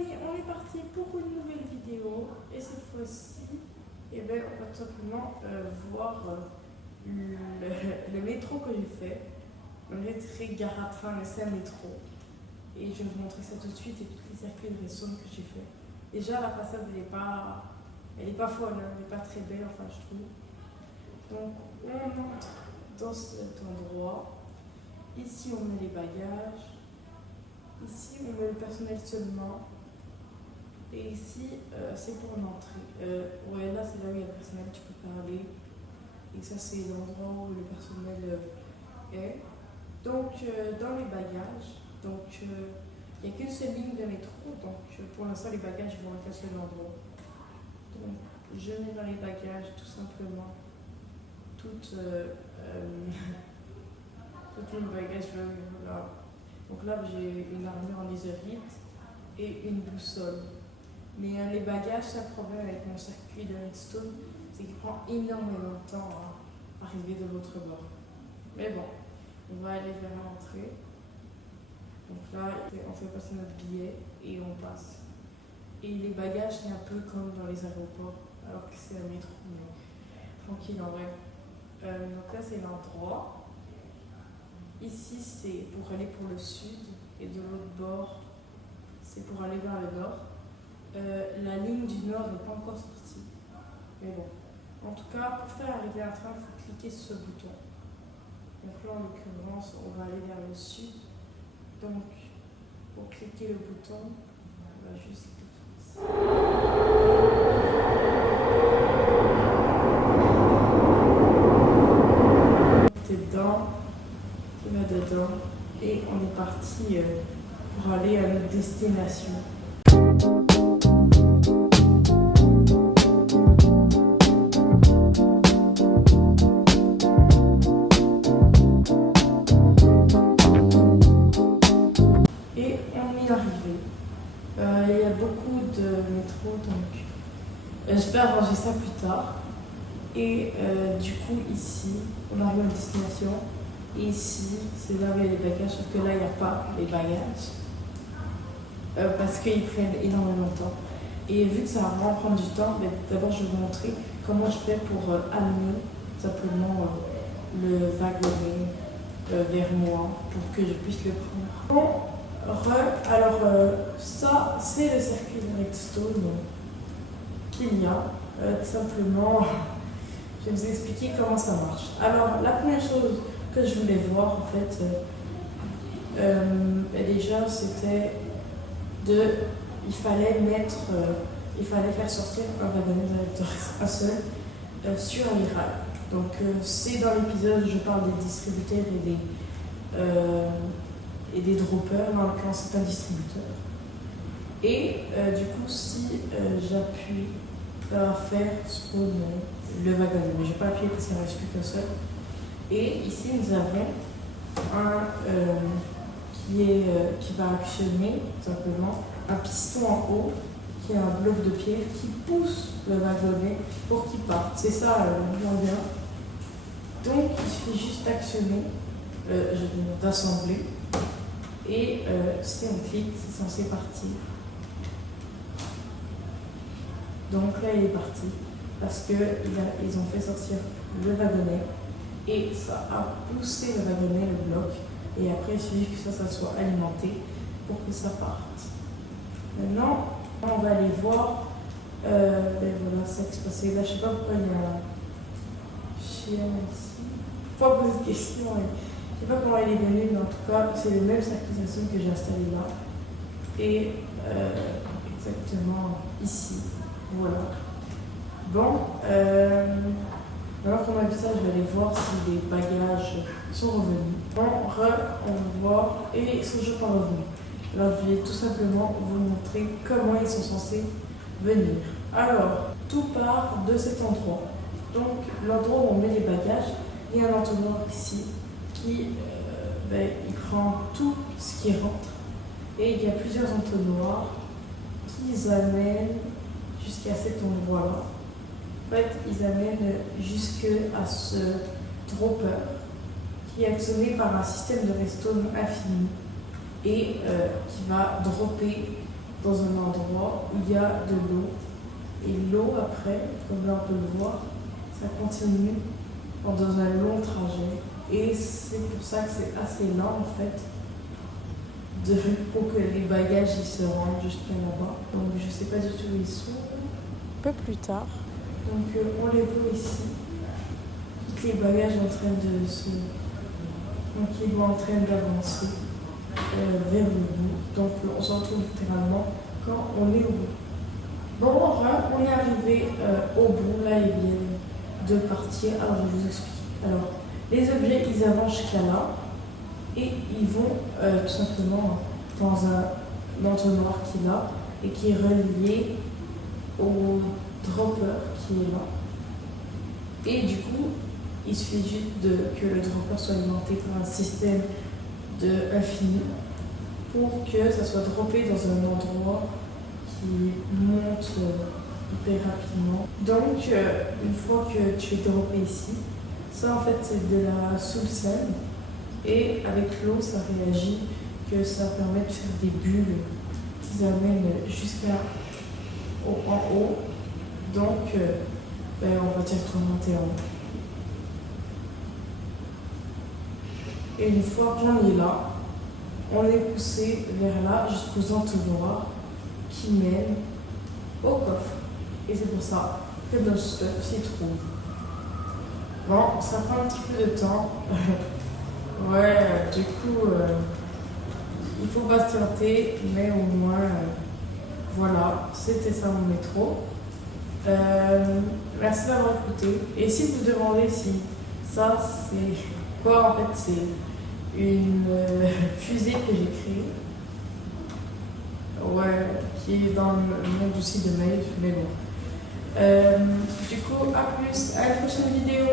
amis, on est parti pour une nouvelle vidéo et cette fois-ci, on va tout simplement voir le métro que j'ai fait. Malgré très gare à train, mais c'est un métro. Et je vais vous montrer ça tout de suite et tous les circuits de redstone que j'ai fait. Déjà, la façade, elle est pas folle, hein, elle n'est pas très belle, enfin, je trouve. Donc, on entre dans cet endroit. Ici, on met les bagages. Ici, on met le personnel seulement. Et ici, c'est pour l'entrée. Ouais, là, c'est là où il y a le personnel, tu peux parler. Et ça, c'est l'endroit où le personnel est. Donc, dans les bagages, il n'y a qu'une seule ligne de métro. Donc, pour l'instant, les bagages vont être à ce seul endroit. Donc, je mets dans les bagages tout simplement toutes les bagages. Voilà. Donc là, j'ai une armure en netherite et une boussole. Mais les bagages, c'est un problème avec mon circuit de redstone, c'est qu'il prend énormément de temps à arriver de l'autre bord. Mais bon, on va aller vers l'entrée. Donc là, on fait passer notre billet et on passe. Et les bagages, c'est un peu comme dans les aéroports, alors que c'est un métro, mais tranquille en vrai. Donc là, c'est l'endroit. Ici, c'est pour aller pour le sud, et de l'autre bord, c'est pour aller vers le nord. La ligne du nord n'est pas encore sortie. Mais bon. En tout cas, pour faire arriver un train, il faut cliquer sur ce bouton. Donc là, en l'occurrence, on va aller vers le sud. Donc, pour cliquer le bouton, on va juste cliquer ici. T'es dedans, tu vas dedans, et on est parti pour aller à notre destination. Il y a beaucoup de métro, donc j'espère arranger ça plus tard. Et du coup, ici, on arrive à la destination. Et ici, c'est là où il y a les bagages, sauf que là, il n'y a pas les bagages. Parce qu'ils prennent énormément de temps. Et vu que ça va vraiment prendre du temps, d'abord, je vais vous montrer comment je fais pour amener simplement le wagonnet vers moi pour que je puisse le prendre. Bon, alors ça c'est le circuit de redstone qu'il y a. Tout simplement, je vais vous expliquer comment ça marche. Alors la première chose que je voulais voir en fait, déjà c'était il fallait faire sortir un wagonnet de un seul sur les rails. Donc c'est dans l'épisode où je parle des distributeurs et des droppers, dans le cas c'est un distributeur. Et du coup, si j'appuie, ça va faire spawner le wagonnet. Mais je ne vais pas appuyer parce qu'il ne reste plus qu'un seul. Et ici, nous avons un qui va actionner tout simplement un piston en haut qui est un bloc de pierre qui pousse le wagonnet pour qu'il parte. C'est ça, bien. Donc, il suffit juste d'actionner, d'assembler. Et si on clique, c'est censé partir. Donc là, il est parti parce qu'ils ont fait sortir le wagonnet et ça a poussé le wagonnet, le bloc. Et après, il suffit que ça soit alimenté pour que ça parte. Maintenant, on va aller voir. Voilà, ça qui se passait là. Je ne sais pas pourquoi il y a un chien ici. Faut pas poser de questions. Je ne sais pas comment elle est venue, mais en tout cas, c'est le même circuit que j'ai installé là. Et exactement ici. Voilà. Bon, alors qu'on a vu ça, je vais aller voir si les bagages sont revenus. Bon, on va voir, et ils sont toujours pas revenus. Alors, je vais tout simplement vous montrer comment ils sont censés venir. Alors, tout part de cet endroit. Donc, l'endroit où on met les bagages, il y a un entonnoir ici qui il prend tout ce qui rentre. Et il y a plusieurs entonnoirs qui amènent jusqu'à cet endroit-là. En fait, ils amènent jusqu'à ce dropper qui est actionné par un système de redstone infini et qui va dropper dans un endroit où il y a de l'eau. Et l'eau, après, comme là on peut le voir, ça continue dans un long trajet. Et c'est pour ça que c'est assez lent en fait, pour que les bagages ils se rendent jusqu'à là-bas. Donc je sais pas du tout où ils sont. Un peu plus tard. Donc on les voit ici. Tous les bagages en train de se... Donc ils vont en train d'avancer vers le bout. Donc on se retrouve littéralement quand on est au bout. Bon, enfin, on est arrivé au bout. Là, ils viennent de partir. Alors, je vous explique. Alors, les objets, ils avancent jusqu'à là. Et ils vont tout simplement dans un entonnoir qui est là et qui est relié au dropper qui est là. Et du coup, il suffit juste que le dropper soit alimenté par un système de infini pour que ça soit droppé dans un endroit qui monte hyper rapidement. Donc, une fois que tu es droppé ici, ça en fait c'est de la soul-sand et avec l'eau ça réagit, que ça permet de faire des bulles qui amènent en haut. Donc, on va directement monter en haut. Et une fois qu'on est là, on est poussé vers là jusqu'aux entonnoirs qui mènent au coffre. Et c'est pour ça que notre stuff s'y trouve. Bon, ça prend un petit peu de temps. Ouais, du coup, il faut patienter, mais au moins, voilà, c'était ça mon métro. Merci d'avoir écouté. Et si vous vous demandez si ça, c'est quoi, en fait, c'est une fusée que j'ai créée. Ouais, qui est dans le monde aussi de Maeve, mais bon. Du coup, à plus, à la prochaine vidéo.